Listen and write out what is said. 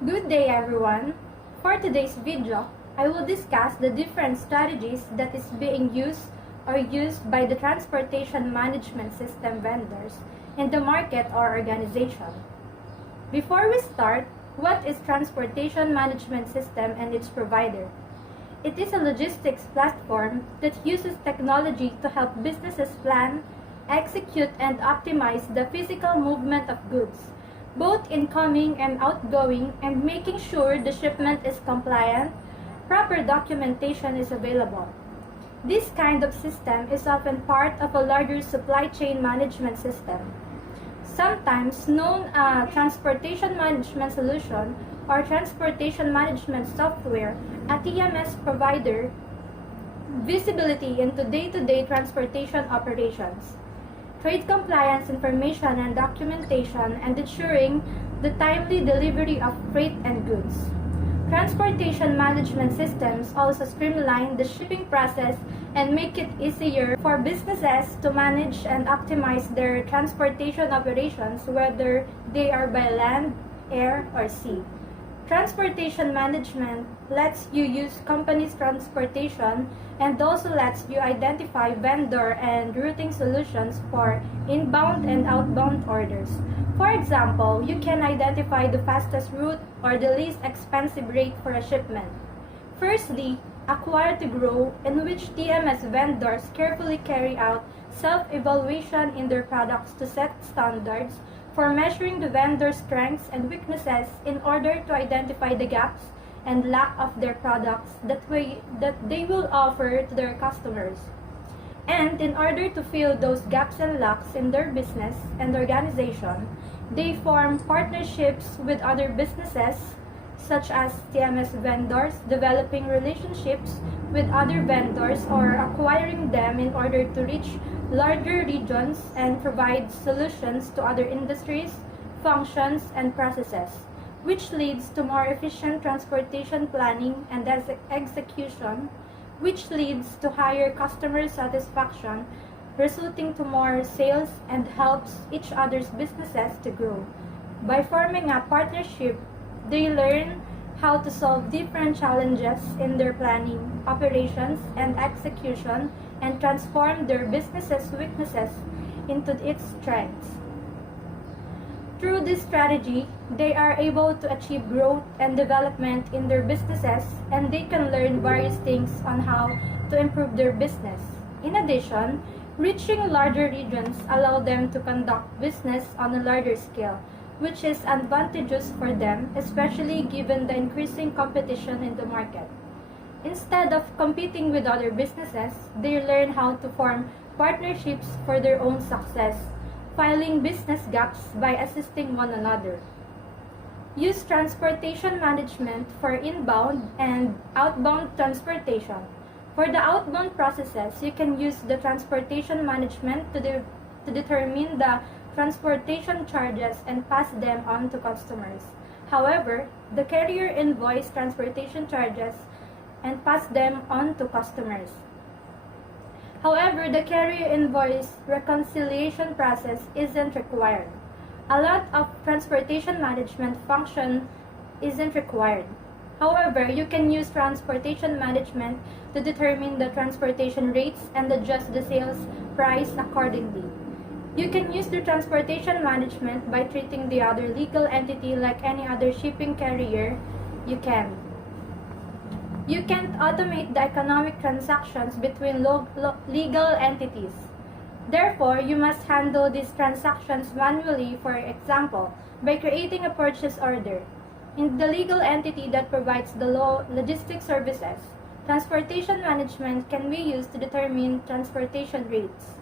Good day everyone! For today's video, I will discuss the different strategies that is being used or used by the transportation management system vendors in the market or organization. Before we start, what is transportation management system and its provider? It is a logistics platform that uses technology to help businesses plan, execute, and optimize the physical movement of goods, both incoming and outgoing, and making sure the shipment is compliant, proper documentation is available. This kind of system is often part of a larger supply chain management system, sometimes known as transportation management solution or transportation management software. A TMS provider visibility into day-to-day transportation operations, trade compliance information and documentation, and ensuring the timely delivery of freight and goods. Transportation management systems also streamline the shipping process and make it easier for businesses to manage and optimize their transportation operations, whether they are by land, air, or sea. Transportation management lets you use company's transportation and also lets you identify vendor and routing solutions for inbound and outbound orders. For example, you can identify the fastest route or the least expensive rate for a shipment. Firstly, acquire to grow, in which TMS vendors carefully carry out self-evaluation in their products to set standards for measuring the vendor's strengths and weaknesses in order to identify the gaps and lack of their products that they will offer to their customers. And in order to fill those gaps and lacks in their business and organization, they form partnerships with other businesses such as TMS vendors, developing relationships with other vendors or acquiring them in order to reach larger regions and provide solutions to other industries, functions, and processes, which leads to more efficient transportation planning and execution, which leads to higher customer satisfaction, resulting to more sales and helps each other's businesses to grow. By forming a partnership, they learn how to solve different challenges in their planning, operations, and execution, and transform their business's weaknesses into its strengths. Through this strategy, they are able to achieve growth and development in their businesses, and they can learn various things on how to improve their business. In addition, reaching larger regions allow them to conduct business on a larger scale, which is advantageous for them, especially given the increasing competition in the market. Instead of competing with other businesses, they learn how to form partnerships for their own success, filling business gaps by assisting one another. Use transportation management for inbound and outbound transportation. For the outbound processes, you can use the transportation management to determine the transportation charges and pass them on to customers. However, the carrier invoice transportation charges and pass them on to customers. However, the carrier invoice reconciliation process isn't required. A lot of transportation management function isn't required. However, you can use transportation management to determine the transportation rates and adjust the sales price accordingly. You can use the transportation management by treating the other legal entity like any other shipping carrier. You can't automate the economic transactions between legal entities. Therefore, you must handle these transactions manually, for example, by creating a purchase order. In the legal entity that provides the logistics services, transportation management can be used to determine transportation rates.